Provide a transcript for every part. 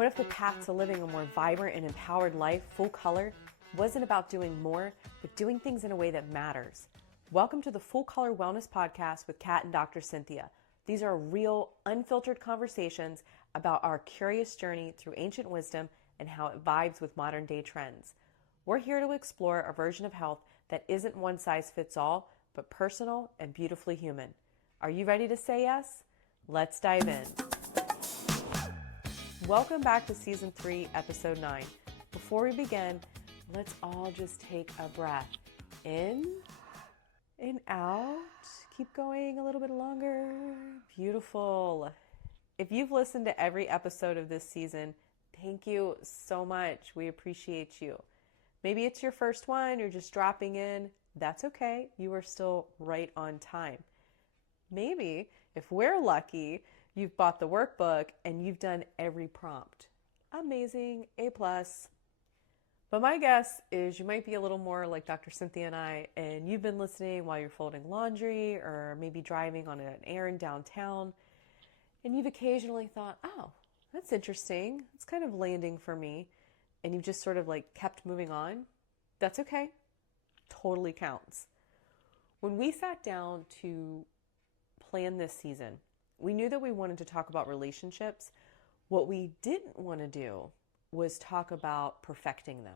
What if the path to living a more vibrant and empowered life, full color, wasn't about doing more, but doing things in a way that matters? Welcome to the Full Color Wellness Podcast with Kat and Dr. Cynthia. These are real, unfiltered conversations about our curious journey through ancient wisdom and how it vibes with modern day trends. We're here to explore a version of health that isn't one size fits all, but personal and beautifully human. Are you ready to say yes? Let's dive in. Welcome back to Season 3, Episode 9. Before we begin, let's all just take a breath. In and out. Keep going a little bit longer. Beautiful. If you've listened to every episode of this season, thank you so much. We appreciate you. Maybe it's your first one, you're just dropping in. That's okay. You are still right on time. Maybe, if we're lucky, you've bought the workbook and you've done every prompt. Amazing, A+. But my guess is you might be a little more like Dr. Cynthia and I, and you've been listening while you're folding laundry or maybe driving on an errand downtown, and you've occasionally thought, oh, that's interesting. It's kind of landing for me. And you've just sort of like kept moving on. That's okay. Totally counts. When we sat down to plan this season, we knew that we wanted to talk about relationships. What we didn't want to do was talk about perfecting them,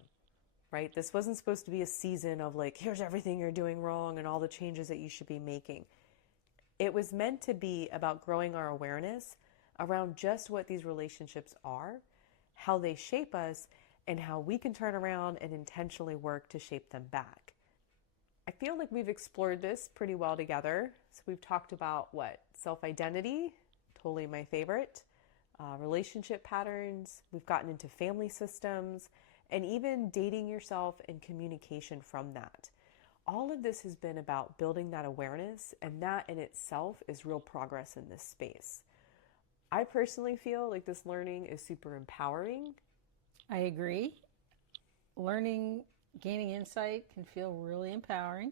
right? This wasn't supposed to be a season of like, here's everything you're doing wrong and all the changes that you should be making. It was meant to be about growing our awareness around just what these relationships are, how they shape us, and how we can turn around and intentionally work to shape them back. I feel like we've explored this pretty well together. So we've talked about self-identity, totally my favorite, relationship patterns. We've gotten into family systems and even dating yourself and communication from that. All of this has been about building that awareness, and that in itself is real progress in this space. I personally feel like this learning is super empowering. I agree. Learning, gaining insight can feel really empowering.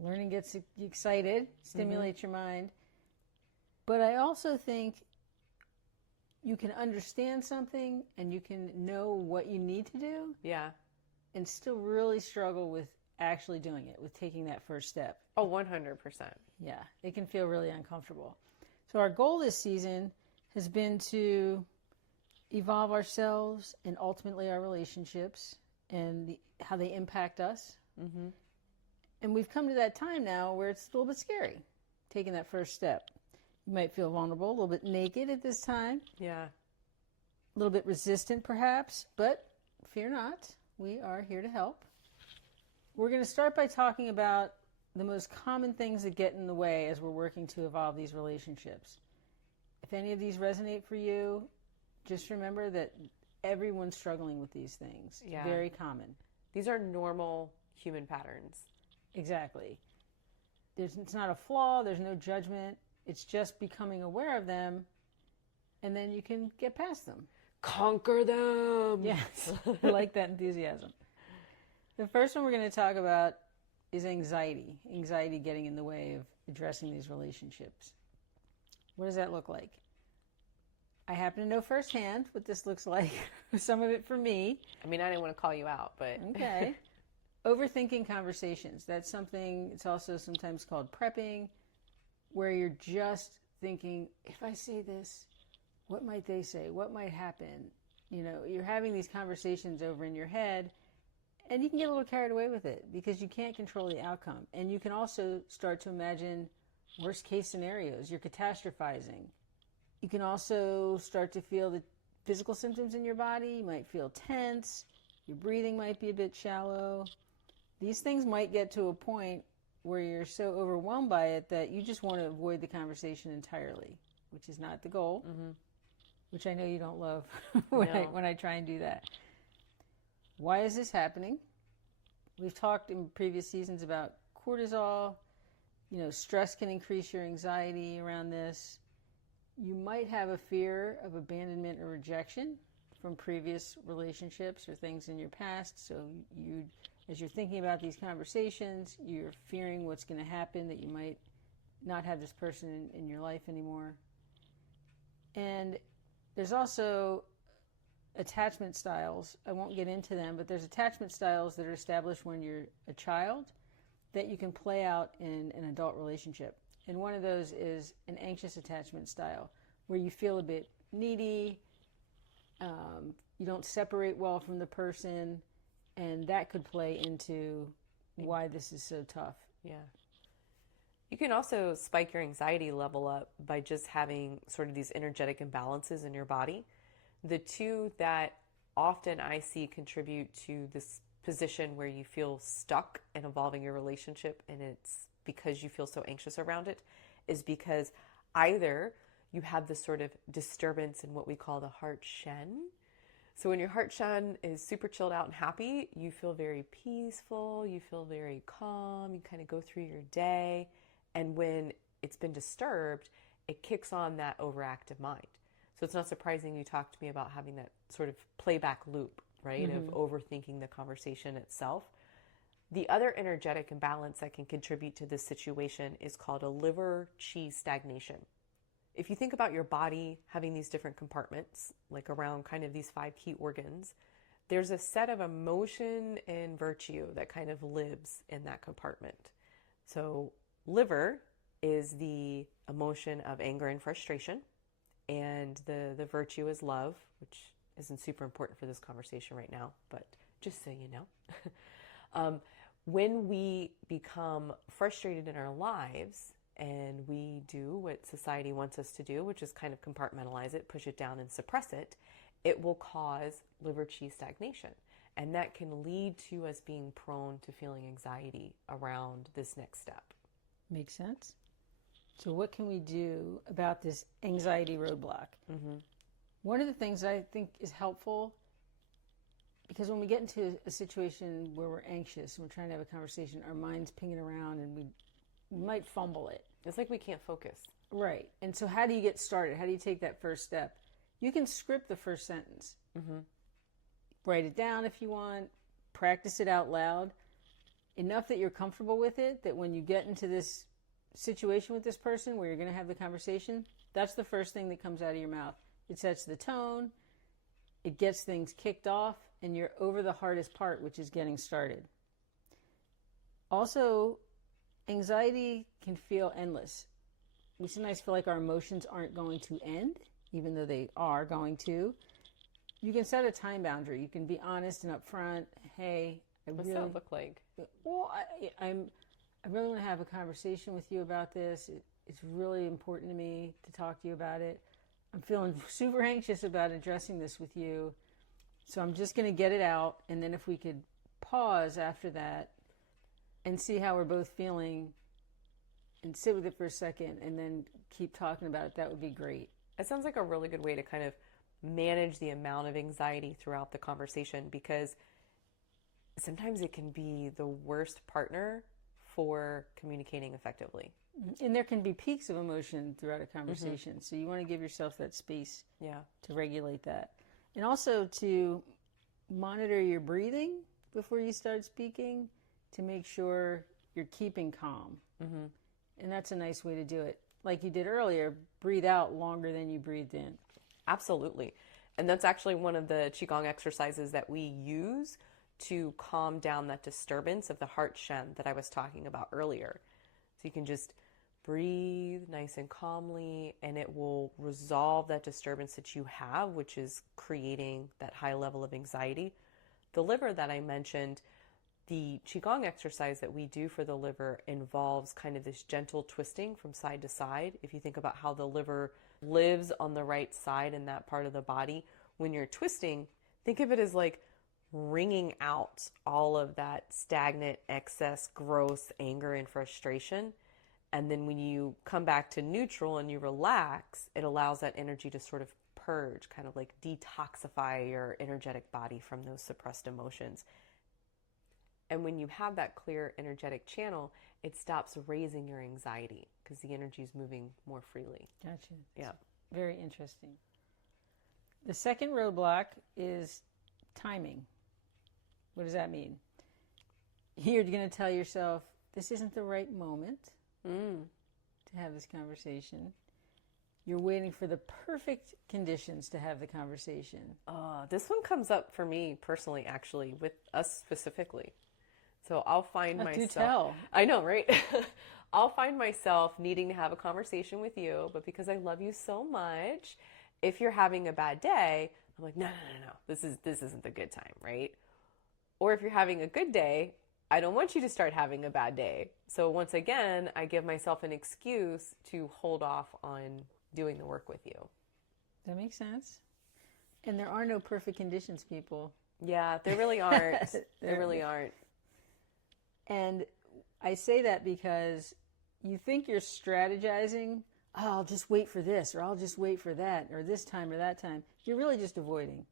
Learning gets you excited, stimulates your mind. But I also think you can understand something and you can know what you need to do. Yeah. And still really struggle with actually doing it, with taking that first step. Oh, 100%. Yeah, it can feel really uncomfortable. So our goal this season has been to evolve ourselves and ultimately our relationships and how they impact us. Mm-hmm. And we've come to that time now where it's a little bit scary, taking that first step. You might feel vulnerable, a little bit naked at this time. Yeah. A little bit resistant perhaps, but fear not. We are here to help. We're going to start by talking about the most common things that get in the way as we're working to evolve these relationships. If any of these resonate for you, just remember that everyone's struggling with these things. Yeah. Very common. These are normal human patterns. Exactly. It's not a flaw. There's no judgment. It's just becoming aware of them, and then you can get past them. Conquer them! Yes. I like that enthusiasm. The first one we're going to talk about is anxiety. Anxiety getting in the way of addressing these relationships. What does that look like? I happen to know firsthand what this looks like. Some of it for me. I mean, I didn't want to call you out, but... Okay. Overthinking conversations. That's something, it's also sometimes called prepping, where you're just thinking, if I say this, what might they say? What might happen? You know, you're having these conversations over in your head, and you can get a little carried away with it because you can't control the outcome. And you can also start to imagine worst case scenarios. You're catastrophizing. You can also start to feel the physical symptoms in your body. You might feel tense. Your breathing might be a bit shallow. These things might get to a point where you're so overwhelmed by it that you just want to avoid the conversation entirely, which is not the goal, which I know you don't love when I try and do that. Why is this happening? We've talked in previous seasons about cortisol. You know, stress can increase your anxiety around this. You might have a fear of abandonment or rejection from previous relationships or things in your past. So as you're thinking about these conversations, you're fearing what's going to happen, that you might not have this person in your life anymore. And there's also attachment styles. I won't get into them, but there's attachment styles that are established when you're a child that you can play out in an adult relationship. And one of those is an anxious attachment style, where you feel a bit needy, you don't separate well from the person, and that could play into why this is so tough. Yeah. You can also spike your anxiety level up by just having sort of these energetic imbalances in your body. The two that often I see contribute to this position where you feel stuck in evolving your relationship, and it's because you feel so anxious around it, is because either you have this sort of disturbance in what we call the heart shen. So when your heart shen is super chilled out and happy, you feel very peaceful, you feel very calm, you kind of go through your day. And when it's been disturbed, it kicks on that overactive mind. So it's not surprising you talked to me about having that sort of playback loop, right, of overthinking the conversation itself. The other energetic imbalance that can contribute to this situation is called a liver-qi stagnation. If you think about your body having these different compartments, like around kind of these 5 key organs, there's a set of emotion and virtue that kind of lives in that compartment. So liver is the emotion of anger and frustration, and the virtue is love, which isn't super important for this conversation right now, but just so you know. When we become frustrated in our lives and we do what society wants us to do, which is kind of compartmentalize it, push it down and suppress it, it will cause liver qi stagnation. And that can lead to us being prone to feeling anxiety around this next step. Makes sense. So what can we do about this anxiety roadblock? One of the things I think is helpful, because when we get into a situation where we're anxious and we're trying to have a conversation, our mind's pinging around and we might fumble it. It's like we can't focus. Right. And so how do you get started? How do you take that first step? You can script the first sentence. Write it down if you want. Practice it out loud. Enough that you're comfortable with it, that when you get into this situation with this person where you're going to have the conversation, that's the first thing that comes out of your mouth. It sets the tone. It gets things kicked off, and you're over the hardest part, which is getting started. Also, anxiety can feel endless. We sometimes feel like our emotions aren't going to end, even though they are going to. You can set a time boundary. You can be honest and upfront. Hey, What's that look like? Well, I really want to have a conversation with you about this. It's really important to me to talk to you about it. I'm feeling super anxious about addressing this with you. So I'm just going to get it out. And then if we could pause after that and see how we're both feeling and sit with it for a second and then keep talking about it, that would be great. It sounds like a really good way to kind of manage the amount of anxiety throughout the conversation, because sometimes it can be the worst partner for communicating effectively. And there can be peaks of emotion throughout a conversation. So you want to give yourself that space to regulate that. And also to monitor your breathing before you start speaking to make sure you're keeping calm. And that's a nice way to do it. Like you did earlier, breathe out longer than you breathed in. Absolutely. And that's actually one of the Qigong exercises that we use to calm down that disturbance of the heart shen that I was talking about earlier. So you can just breathe nice and calmly, and it will resolve that disturbance that you have, which is creating that high level of anxiety. The liver that I mentioned, the Qigong exercise that we do for the liver involves kind of this gentle twisting from side to side. If you think about how the liver lives on the right side in that part of the body, when you're twisting, think of it as like wringing out all of that stagnant, excess, gross anger and frustration. And then when you come back to neutral and you relax, it allows that energy to sort of purge, kind of like detoxify your energetic body from those suppressed emotions. And when you have that clear energetic channel, it stops raising your anxiety because the energy is moving more freely. Gotcha. Yeah. Very interesting. The second roadblock is timing. What does that mean? You're going to tell yourself, this isn't the right moment to have this conversation. You're waiting for the perfect conditions to have the conversation. This one comes up for me personally, actually, with us specifically. So I'll find myself. Do tell. I know, right? I'll find myself needing to have a conversation with you, but because I love you so much, if you're having a bad day, I'm like, no. This isn't the good time, right? Or if you're having a good day, I don't want you to start having a bad day. So once again, I give myself an excuse to hold off on doing the work with you. That makes sense. And there are no perfect conditions, people. Yeah, there really aren't. There really aren't. And I say that because you think you're strategizing, oh, I'll just wait for this, or I'll just wait for that, or this time or that time. You're really just avoiding.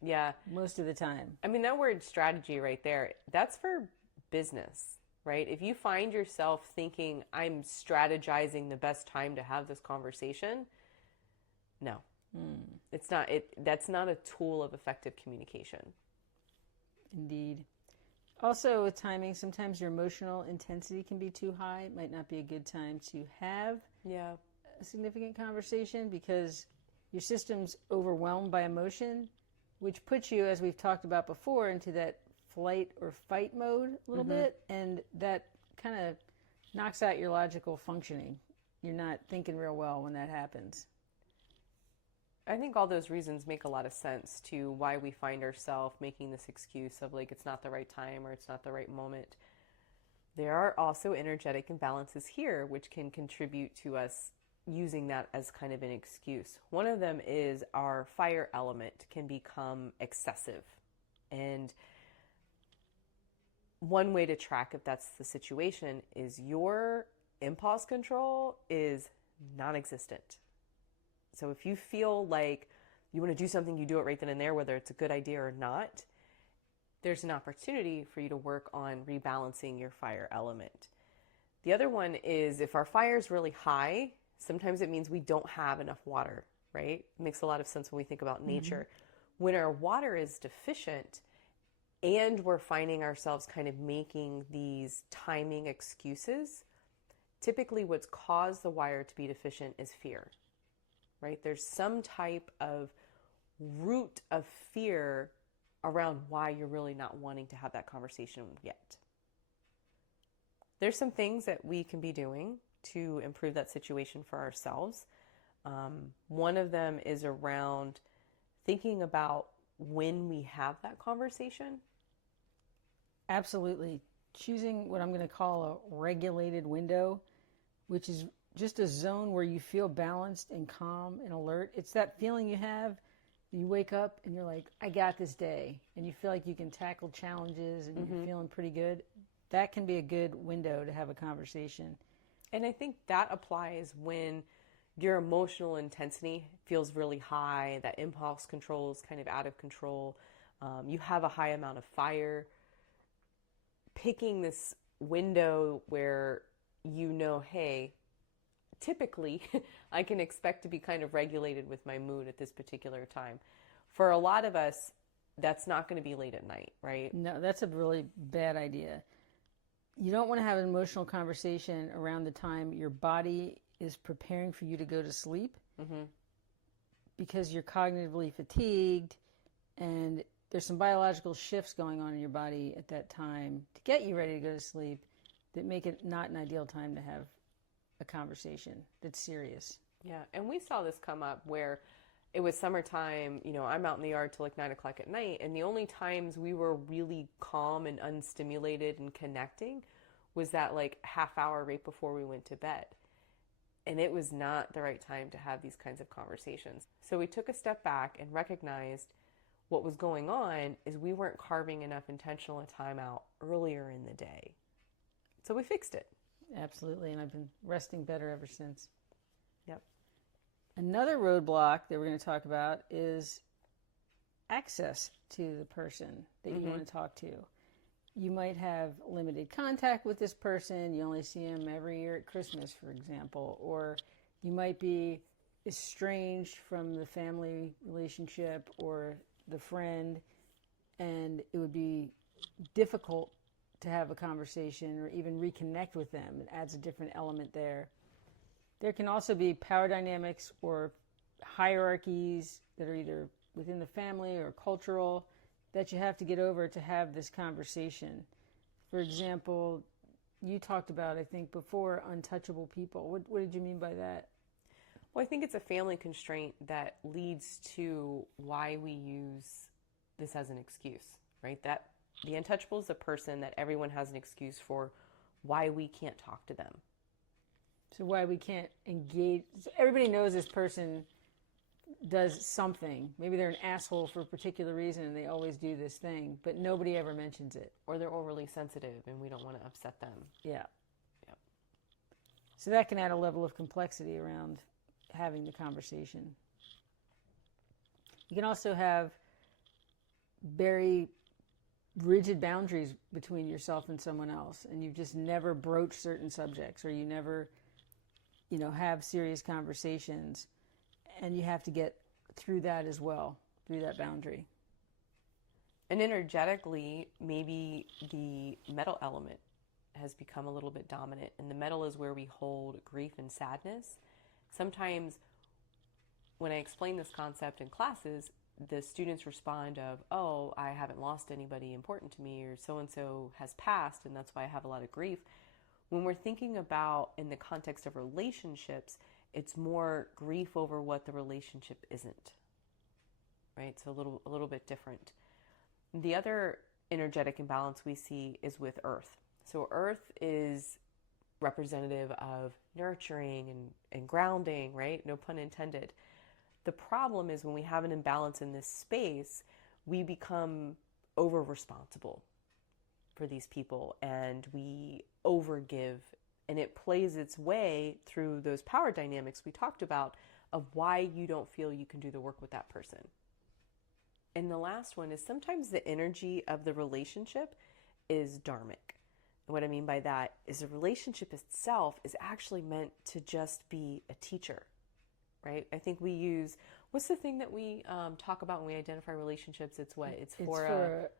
Yeah. Most of the time. I mean, that word strategy right there, that's for business, right? If you find yourself thinking, I'm strategizing the best time to have this conversation, no. It's not. That's not a tool of effective communication. Indeed. Also, with timing, sometimes your emotional intensity can be too high. It might not be a good time to have a significant conversation because your system's overwhelmed by emotion, which puts you, as we've talked about before, into that flight or fight mode a little bit, and that kind of knocks out your logical functioning. You're not thinking real well when that happens. I think all those reasons make a lot of sense to why we find ourselves making this excuse of like it's not the right time or it's not the right moment. There are also energetic imbalances here which can contribute to us using that as kind of an excuse. One of them is our fire element can become excessive. And one way to track if that's the situation is your impulse control is non-existent. So if you feel like you want to do something, you do it right then and there, whether it's a good idea or not, there's an opportunity for you to work on rebalancing your fire element. The other one is if our fire is really high, sometimes it means we don't have enough water, right? It makes a lot of sense when we think about nature. When our water is deficient and we're finding ourselves kind of making these timing excuses, typically what's caused the wire to be deficient is fear. Right? There's some type of root of fear around why you're really not wanting to have that conversation yet. There's some things that we can be doing to improve that situation for ourselves. One of them is around thinking about when we have that conversation. Absolutely. Choosing what I'm going to call a regulated window, which is just a zone where you feel balanced and calm and alert. It's that feeling you have. You wake up and you're like, I got this day. And you feel like you can tackle challenges and you're feeling pretty good. That can be a good window to have a conversation. And I think that applies when your emotional intensity feels really high, that impulse control is kind of out of control. You have a high amount of fire. Picking this window where you know, hey, typically, I can expect to be kind of regulated with my mood at this particular time. For a lot of us, that's not going to be late at night, right? No, that's a really bad idea. You don't want to have an emotional conversation around the time your body is preparing for you to go to sleep because you're cognitively fatigued and there's some biological shifts going on in your body at that time to get you ready to go to sleep that make it not an ideal time to have a conversation that's serious. Yeah, and we saw this come up where it was summertime, you know, I'm out in the yard till like 9 o'clock at night, and the only times we were really calm and unstimulated and connecting was that like half hour right before we went to bed. And it was not the right time to have these kinds of conversations. So we took a step back and recognized what was going on is we weren't carving enough intentional time out earlier in the day. So we fixed it. Absolutely, and I've been resting better ever since. Yep. Another roadblock that we're going to talk about is access to the person that you want to talk to. You might have limited contact with this person. You only see them every year at Christmas, for example. Or you might be estranged from the family relationship or the friend, and it would be difficult to have a conversation or even reconnect with them. It adds a different element there. There can also be power dynamics or hierarchies that are either within the family or cultural that you have to get over to have this conversation. For example, you talked about, I think, before, untouchable people. What did you mean by that? Well, I think it's a family constraint that leads to why we use this as an excuse, right? That the untouchable is a person that everyone has an excuse for why we can't talk to them. So why we can't engage. Everybody knows this person does something. Maybe they're an asshole for a particular reason and they always do this thing, but nobody ever mentions it. Or they're overly sensitive and we don't want to upset them. Yeah. Yep. So that can add a level of complexity around having the conversation. You can also have very rigid boundaries between yourself and someone else, and you just never broach certain subjects, or you never, have serious conversations, and you have to get through that as well, through that boundary. And energetically, maybe the metal element has become a little bit dominant, and the metal is where we hold grief and sadness. Sometimes when I explain this concept in classes, the students respond of, oh, I haven't lost anybody important to me, or so-and-so has passed, and that's why I have a lot of grief. When we're thinking about in the context of relationships, it's more grief over what the relationship isn't, right? So a little bit different. The other energetic imbalance we see is with Earth. So Earth is representative of nurturing and grounding, right? No pun intended. The problem is when we have an imbalance in this space, we become over-responsible for these people and we overgive, and it plays its way through those power dynamics we talked about of why you don't feel you can do the work with that person. And the last one is sometimes the energy of the relationship is dharmic. And what I mean by that is the relationship itself is actually meant to just be a teacher, right? I think we use, what's the thing that we talk about when we identify relationships? It's what? It's for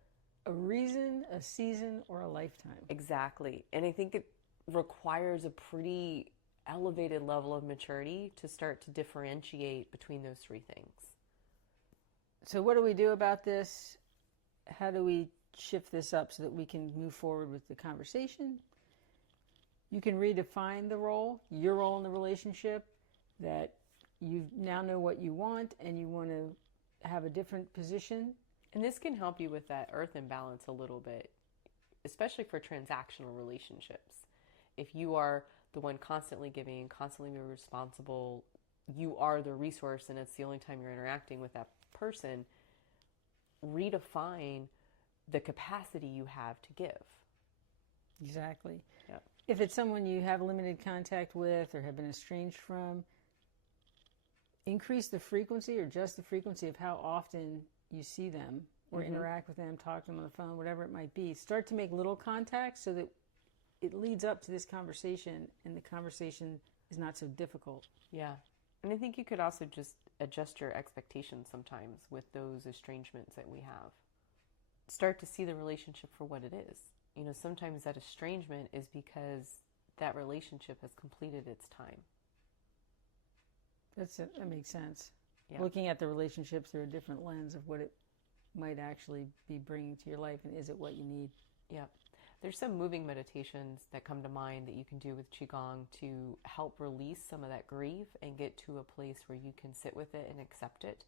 a reason, a season, or a lifetime. Exactly. And I think it requires a pretty elevated level of maturity to start to differentiate between those three things. So what do we do about this? How do we shift this up so that we can move forward with the conversation? You can redefine the role, your role in the relationship, that you now know what you want and you want to have a different position. And this can help you with that earth imbalance a little bit, especially for transactional relationships. If you are the one constantly giving, constantly responsible, you are the resource and it's the only time you're interacting with that person, redefine the capacity you have to give. Exactly. Yeah. If it's someone you have limited contact with or have been estranged from, increase the frequency or just the frequency of how often you see them or interact with them, talk to them on the phone, whatever it might be. Start to make little contacts so that it leads up to this conversation and the conversation is not so difficult. Yeah. And I think you could also just adjust your expectations sometimes with those estrangements that we have. Start to see the relationship for what it is. Sometimes that estrangement is because that relationship has completed its time. That makes sense. Yeah. Looking at the relationship through a different lens of what it might actually be bringing to your life, and is it what you need? Yeah. There's some moving meditations that come to mind that you can do with Qigong to help release some of that grief and get to a place where you can sit with it and accept it.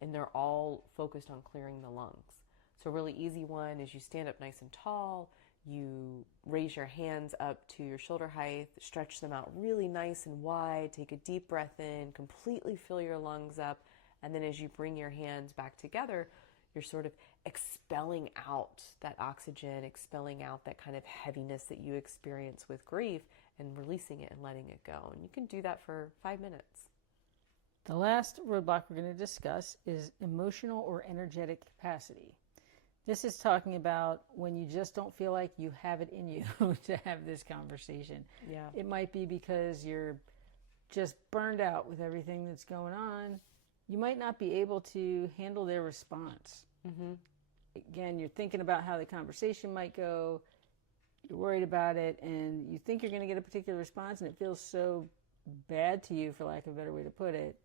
And they're all focused on clearing the lungs. So a really easy one is you stand up nice and tall, you raise your hands up to your shoulder height, stretch them out really nice and wide, take a deep breath in, completely fill your lungs up, and then as you bring your hands back together, you're sort of expelling out that oxygen, expelling out that kind of heaviness that you experience with grief and releasing it and letting it go. And you can do that for 5 minutes. The last roadblock we're going to discuss is emotional or energetic capacity. This is talking about when you just don't feel like you have it in you to have this conversation. Yeah. It might be because you're just burned out with everything that's going on. You might not be able to handle their response. Mm-hmm. Again, you're thinking about how the conversation might go. You're worried about it, and you think you're going to get a particular response, and it feels so bad to you, for lack of a better way to put it,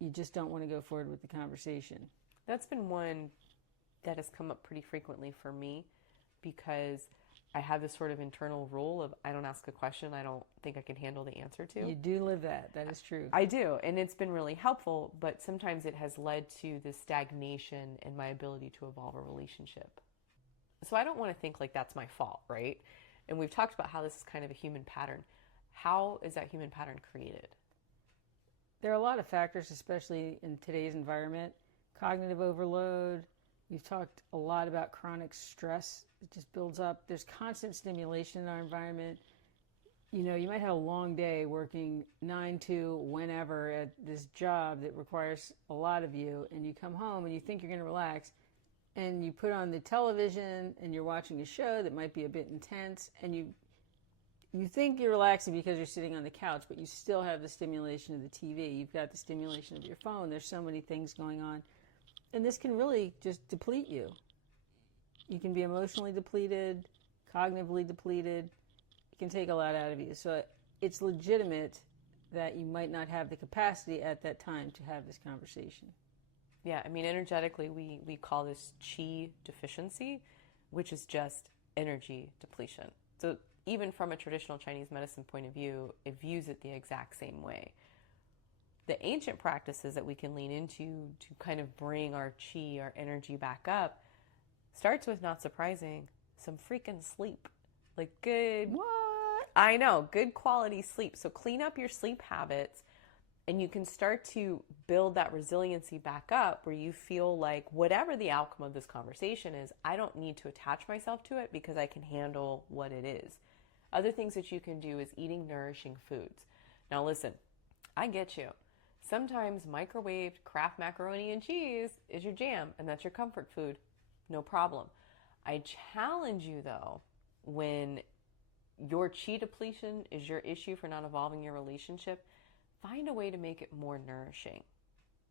you just don't want to go forward with the conversation. That's been one that has come up pretty frequently for me because I have this sort of internal rule of I don't ask a question I don't think I can handle the answer to. You do live that. That is true. I do, and it's been really helpful, but sometimes it has led to this stagnation in my ability to evolve a relationship. So I don't want to think like that's my fault, right? And we've talked about how this is kind of a human pattern. How is that human pattern created? There are a lot of factors, especially in today's environment. Cognitive overload. We've talked a lot about chronic stress. It just builds up. There's constant stimulation in our environment. You know, you might have a long day working 9 to whenever at this job that requires a lot of you, and you come home and you think you're going to relax, and you put on the television and you're watching a show that might be a bit intense, and you think you're relaxing because you're sitting on the couch, but you still have the stimulation of the TV. You've got the stimulation of your phone. There's so many things going on. And this can really just deplete you. You can be emotionally depleted, cognitively depleted. It can take a lot out of you. So it's legitimate that you might not have the capacity at that time to have this conversation. Yeah, I mean, energetically, we call this chi deficiency, which is just energy depletion. So even from a traditional Chinese medicine point of view, it views it the exact same way. The ancient practices that we can lean into to kind of bring our chi, our energy back up, starts with, not surprising, some freaking sleep. Like good... What? I know, good quality sleep. So clean up your sleep habits, and you can start to build that resiliency back up where you feel like whatever the outcome of this conversation is, I don't need to attach myself to it because I can handle what it is. Other things that you can do is eating nourishing foods. Now listen, I get you. Sometimes microwaved Kraft macaroni and cheese is your jam, and that's your comfort food. No problem. I challenge you though, when your chi depletion is your issue for not evolving your relationship, find a way to make it more nourishing.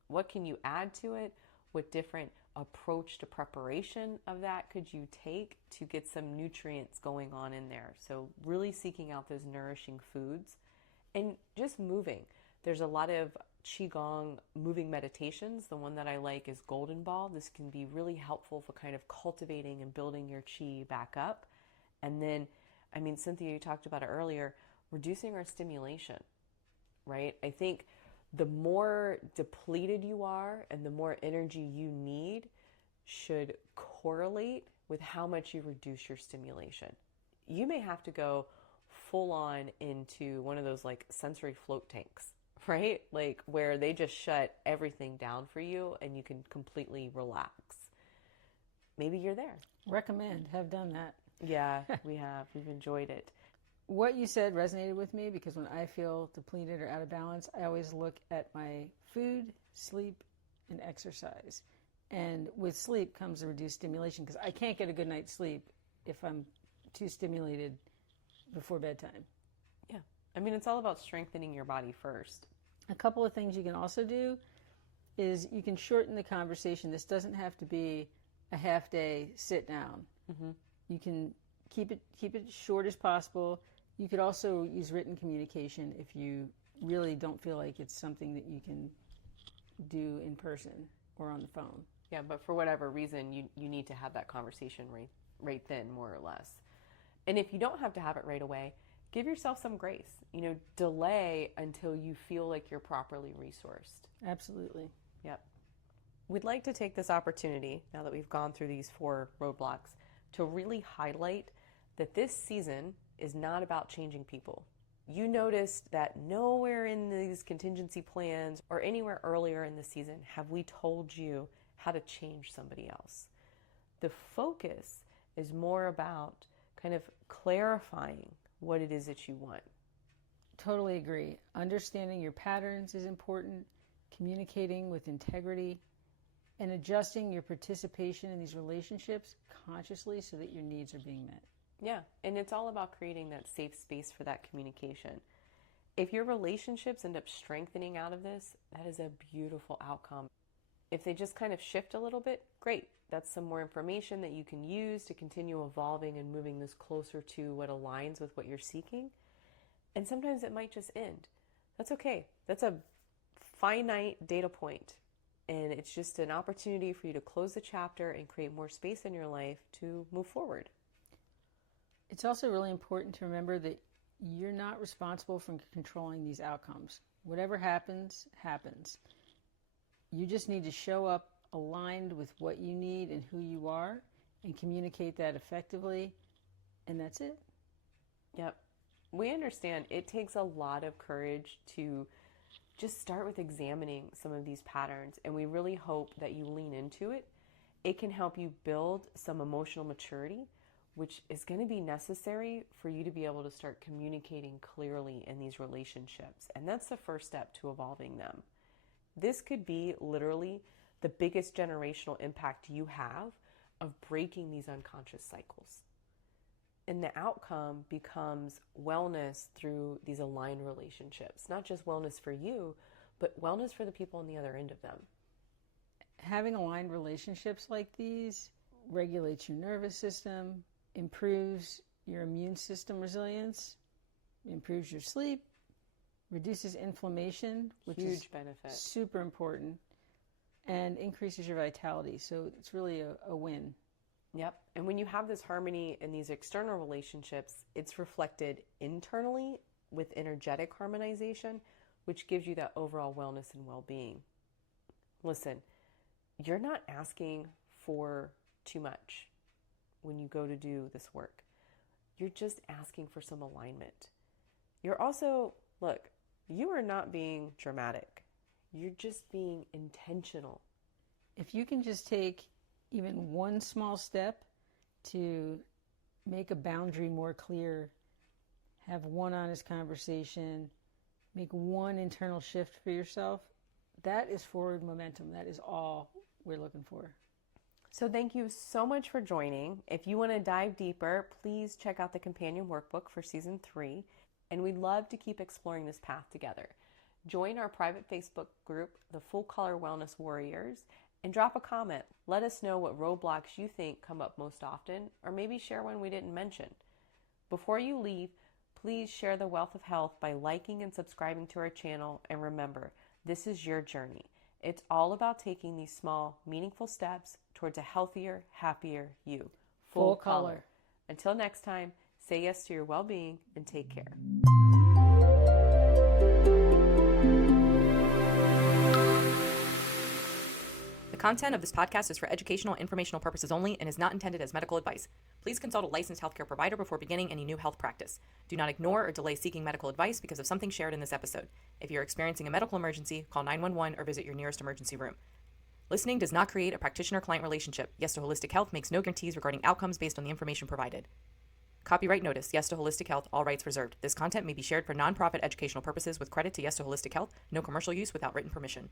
What can you add to it? What different approach to preparation of that could you take to get some nutrients going on in there? So really seeking out those nourishing foods and just moving. There's a lot of Qigong moving meditations. The one that I like is Golden Ball. This can be really helpful for kind of cultivating and building your Qi back up. And then, I mean, Cynthia, you talked about it earlier, reducing our stimulation, right? I think the more depleted you are and the more energy you need should correlate with how much you reduce your stimulation. You may have to go full on into one of those like sensory float tanks, right? Like where they just shut everything down for you and you can completely relax. Maybe you're there. Recommend. Have done that. Yeah, we have. We've enjoyed it. What you said resonated with me because when I feel depleted or out of balance, I always look at my food, sleep, and exercise. And with sleep comes a reduced stimulation because I can't get a good night's sleep if I'm too stimulated before bedtime. Yeah. I mean, it's all about strengthening your body first. A couple of things you can also do is you can shorten the conversation. This doesn't have to be a half day sit down. Mm-hmm. You can keep it short as possible. You could also use written communication if you really don't feel like it's something that you can do in person or on the phone. Yeah, but for whatever reason, you need to have that conversation right then, more or less. And if you don't have to have it right away, give yourself some grace. You know, delay until you feel like you're properly resourced. Absolutely. Yep. We'd like to take this opportunity, now that we've gone through these 4 roadblocks, to really highlight that this season is not about changing people. You noticed that nowhere in these contingency plans or anywhere earlier in the season have we told you how to change somebody else. The focus is more about kind of clarifying what it is that you want. Totally agree. Understanding your patterns is important, communicating with integrity, and adjusting your participation in these relationships consciously so that your needs are being met. Yeah, and it's all about creating that safe space for that communication. If your relationships end up strengthening out of this, that is a beautiful outcome. If they just kind of shift a little bit, great. That's some more information that you can use to continue evolving and moving this closer to what aligns with what you're seeking. And sometimes it might just end. That's okay. That's a finite data point. And it's just an opportunity for you to close the chapter and create more space in your life to move forward. It's also really important to remember that you're not responsible for controlling these outcomes. Whatever happens, happens. You just need to show up aligned with what you need and who you are and communicate that effectively, and that's it. Yep. We understand it takes a lot of courage to just start with examining some of these patterns, and we really hope that you lean into it. It can help you build some emotional maturity, which is going to be necessary for you to be able to start communicating clearly in these relationships. And that's the first step to evolving them. This could be literally the biggest generational impact you have of breaking these unconscious cycles. And the outcome becomes wellness through these aligned relationships. Not just wellness for you, but wellness for the people on the other end of them. Having aligned relationships like these regulates your nervous system, improves your immune system resilience, improves your sleep, reduces inflammation, which is huge benefit, super important, and increases your vitality. So it's really a win. Yep. And when you have this harmony in these external relationships, it's reflected internally with energetic harmonization, which gives you that overall wellness and well-being. Listen, you're not asking for too much when you go to do this work. You're just asking for some alignment. You're also, look, you are not being dramatic. You're just being intentional. If you can just take even one small step to make a boundary more clear, have one honest conversation, make one internal shift for yourself, that is forward momentum. That is all we're looking for. So thank you so much for joining. If you want to dive deeper, please check out the companion workbook for season 3. And we'd love to keep exploring this path together. Join our private Facebook group, the Full Color Wellness Warriors, and drop a comment. Let us know what roadblocks you think come up most often, or maybe share one we didn't mention. Before you leave, please share the wealth of health by liking and subscribing to our channel. And remember, this is your journey. It's all about taking these small, meaningful steps towards a healthier, happier you. Full color. Until next time, say yes to your well-being and take care. The content of this podcast is for educational and informational purposes only and is not intended as medical advice. Please consult a licensed healthcare provider before beginning any new health practice. Do not ignore or delay seeking medical advice because of something shared in this episode. If you're experiencing a medical emergency, call 911 or visit your nearest emergency room. Listening does not create a practitioner-client relationship. Yes to Holistic Health makes no guarantees regarding outcomes based on the information provided. Copyright notice, Yes to Holistic Health, all rights reserved. This content may be shared for non-profit educational purposes with credit to Yes to Holistic Health. No commercial use without written permission.